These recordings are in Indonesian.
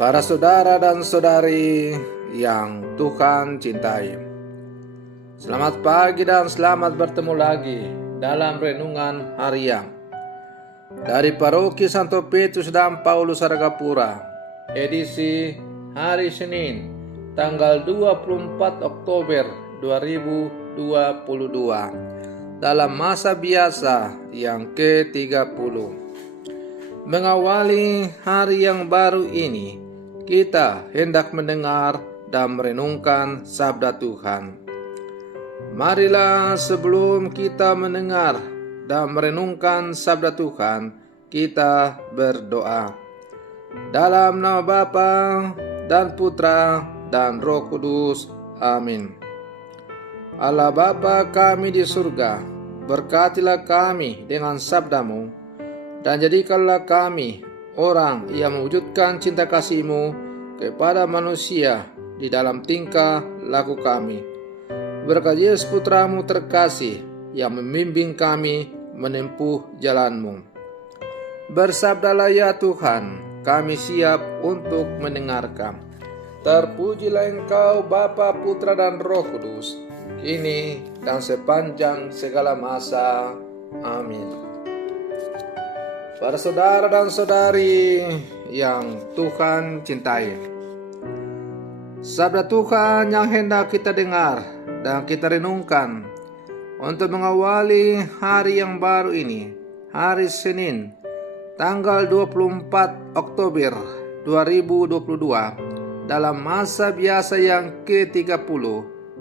Para saudara dan saudari yang Tuhan cintai, selamat pagi dan selamat bertemu lagi dalam renungan harian dari Paroki Santo Petrus dan Paulus Argapura, edisi hari Senin, tanggal 24 Oktober 2022, dalam masa biasa yang ke-30. Mengawali hari yang baru ini, kita hendak mendengar dan merenungkan sabda Tuhan. Marilah sebelum kita mendengar dan merenungkan sabda Tuhan, kita berdoa. Dalam nama Bapa dan Putra dan Roh Kudus. Amin. Allah Bapa kami di surga, berkatilah kami dengan sabda-Mu, dan jadikanlah kami orang yang mewujudkan cinta kasih-Mu kepada manusia di dalam tingkah laku kami. Berkat Yesus Putra-Mu terkasih yang membimbing kami menempuh jalan-Mu. Bersabdalah ya Tuhan, kami siap untuk mendengarkan. Terpujilah Engkau Bapa, Putra dan Roh Kudus, kini dan sepanjang segala masa. Amin. Para saudara dan saudari yang Tuhan cintai, sabda Tuhan yang hendak kita dengar dan kita renungkan untuk mengawali hari yang baru ini, hari Senin, tanggal 24 Oktober 2022, dalam masa biasa yang ke-30,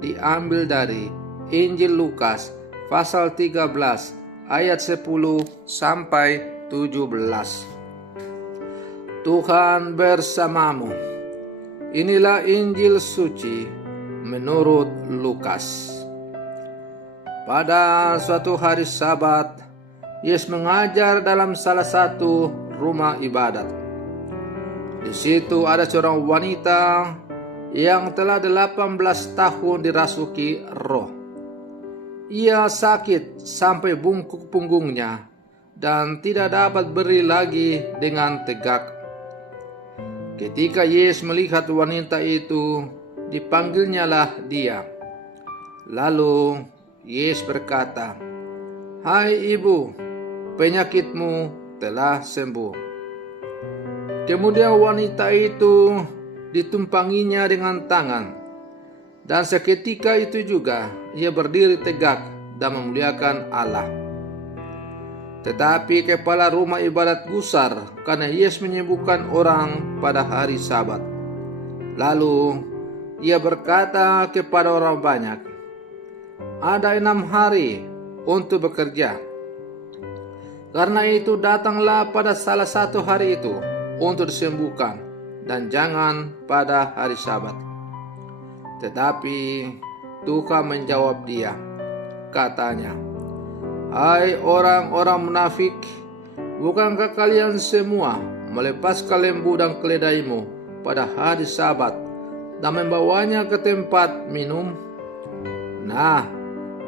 diambil dari Injil Lukas pasal 13 ayat 10 sampai 17. Tuhan bersamamu. Inilah Injil suci menurut Lukas. Pada suatu hari Sabat, Yesus mengajar dalam salah satu rumah ibadat. Di situ ada seorang wanita yang telah 18 tahun dirasuki roh. Ia sakit sampai bungkuk punggungnya dan tidak dapat berdiri lagi dengan tegak. Ketika Yesus melihat wanita itu, dipanggilnyalah dia. Lalu Yesus berkata, "Hai ibu, penyakitmu telah sembuh." Kemudian wanita itu ditumpanginya dengan tangan, dan seketika itu juga ia berdiri tegak dan memuliakan Allah. Tetapi kepala rumah ibadat gusar karena Yesus menyembuhkan orang pada hari Sabat. Lalu ia berkata kepada orang banyak, "Ada 6 hari untuk bekerja. Karena itu datanglah pada salah satu hari itu untuk disembuhkan, dan jangan pada hari Sabat." Tetapi Tuhan menjawab dia, katanya, "Hai orang-orang munafik, bukankah kalian semua melepaskan lembu dan keledaimu pada hari Sabat dan membawanya ke tempat minum? Nah,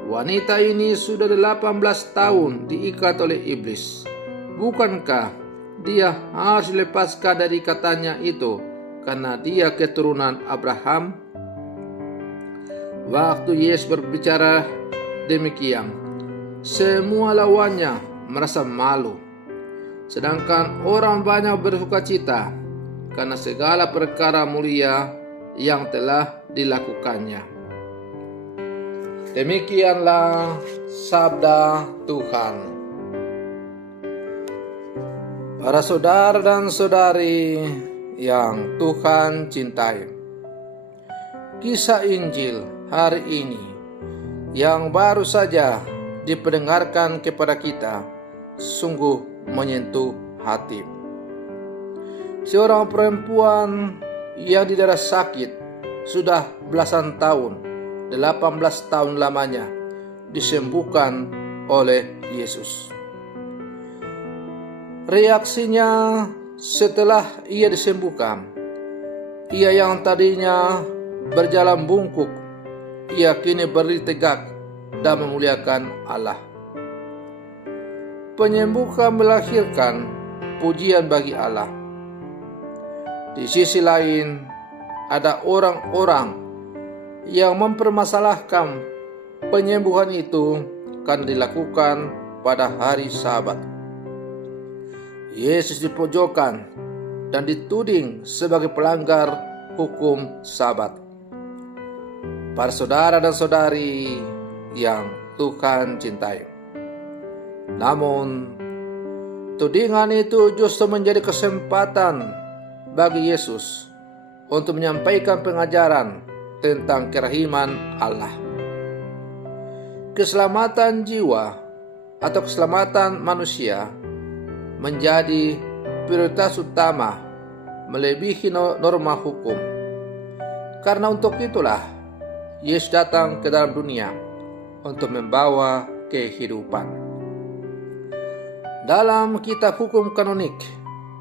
wanita ini sudah 18 tahun diikat oleh iblis. Bukankah dia harus dilepaskan dari ikatannya itu karena dia keturunan Abraham?" Waktu Yesus berbicara demikian, semua lawannya merasa malu, sedangkan orang banyak bersukacita karena segala perkara mulia yang telah dilakukannya. Demikianlah sabda Tuhan. Para saudara dan saudari yang Tuhan cintai, kisah Injil hari ini yang baru saja dipendengarkan kepada kita sungguh menyentuh hati. Seorang perempuan yang didera sakit sudah belasan tahun, 18 tahun lamanya, disembuhkan oleh Yesus. Reaksinya setelah ia disembuhkan, ia yang tadinya berjalan bungkuk, ia kini berdiri tegak dan memuliakan Allah. Penyembuhan melahirkan pujian bagi Allah. Di sisi lain, ada orang-orang yang mempermasalahkan penyembuhan itu kan dilakukan pada hari Sabat. Yesus dipojokkan dan dituding sebagai pelanggar hukum Sabat. Para saudara dan saudari yang Tuhan cintai, namun tudingan itu justru menjadi kesempatan bagi Yesus untuk menyampaikan pengajaran tentang kerahiman Allah. Keselamatan jiwa atau keselamatan manusia menjadi prioritas utama melebihi norma hukum. Karena untuk itulah Yesus datang ke dalam dunia untuk membawa kehidupan. Dalam kitab hukum kanonik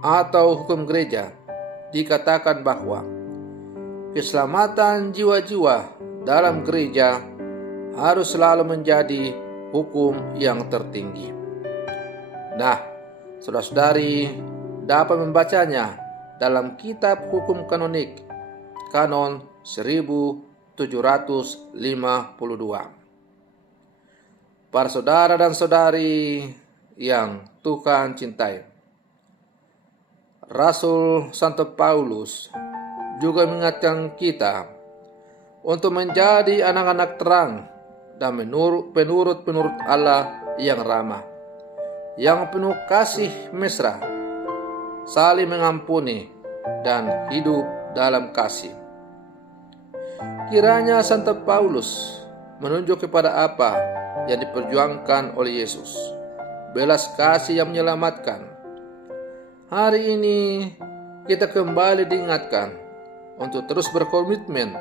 atau hukum gereja dikatakan bahwa keselamatan jiwa-jiwa dalam gereja harus selalu menjadi hukum yang tertinggi. Nah, saudara-saudari dapat membacanya dalam kitab hukum kanonik kanon 1752. Para saudara dan saudari yang Tuhan cintai, Rasul Santo Paulus juga mengingatkan kita untuk menjadi anak-anak terang dan penurut Allah yang ramah, yang penuh kasih mesra, saling mengampuni, dan hidup dalam kasih. Kiranya Santo Paulus menunjuk kepada apa yang diperjuangkan oleh Yesus, belas kasih yang menyelamatkan. Hari ini kita kembali diingatkan untuk terus berkomitmen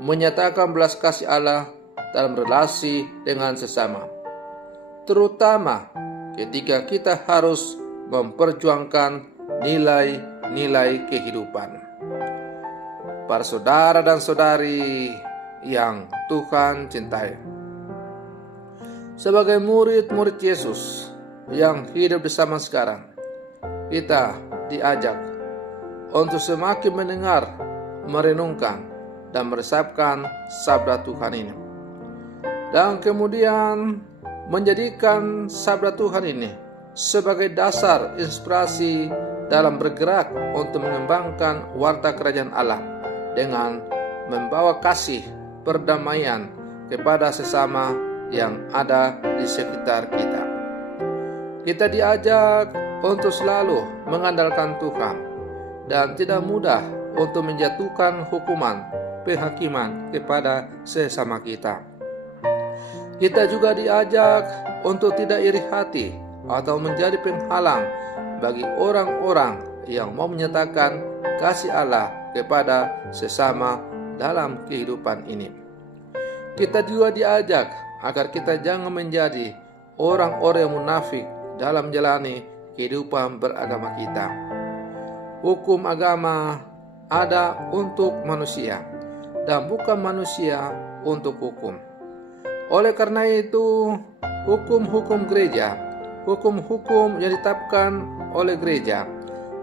menyatakan belas kasih Allah dalam relasi dengan sesama, terutama ketika kita harus memperjuangkan nilai-nilai kehidupan. Para saudara dan saudari yang Tuhan cintai, sebagai murid-murid Yesus yang hidup bersama sekarang, kita diajak untuk semakin mendengar, merenungkan, dan meresapkan sabda Tuhan ini, dan kemudian menjadikan sabda Tuhan ini sebagai dasar inspirasi dalam bergerak untuk mengembangkan warta kerajaan Allah dengan membawa kasih perdamaian kepada sesama yang ada di sekitar kita. Kita diajak untuk selalu mengandalkan Tuhan dan tidak mudah untuk menjatuhkan hukuman penghakiman kepada sesama kita. Kita juga diajak untuk tidak iri hati atau menjadi penghalang bagi orang-orang yang mau menyatakan kasih Allah kepada sesama dalam kehidupan ini. Kita juga diajak agar kita jangan menjadi orang-orang yang munafik dalam menjalani kehidupan beragama kita. Hukum agama ada untuk manusia dan bukan manusia untuk hukum. Oleh karena itu, hukum-hukum gereja, hukum-hukum yang ditetapkan oleh gereja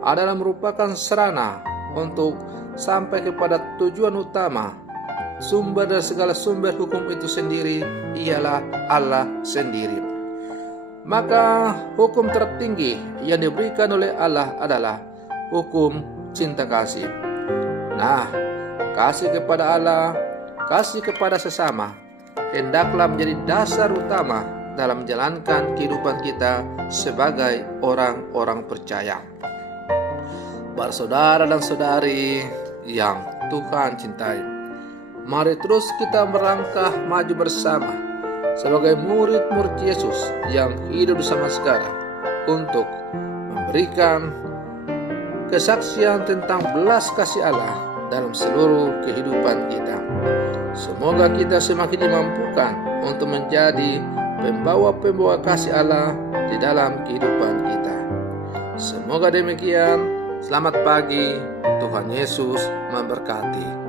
adalah merupakan sarana untuk sampai kepada tujuan utama. Sumber dari segala sumber hukum itu sendiri ialah Allah sendiri. Maka hukum tertinggi yang diberikan oleh Allah adalah hukum cinta kasih. Nah, kasih kepada Allah, kasih kepada sesama hendaklah menjadi dasar utama dalam menjalankan kehidupan kita sebagai orang-orang percaya. Para saudara dan saudari yang Tuhan cintai, mari terus kita melangkah maju bersama sebagai murid-murid Yesus yang hidup bersama sekarang untuk memberikan kesaksian tentang belas kasih Allah dalam seluruh kehidupan kita. Semoga kita semakin dimampukan untuk menjadi pembawa-pembawa kasih Allah di dalam kehidupan kita. Semoga demikian. Selamat pagi. Tuhan Yesus memberkati.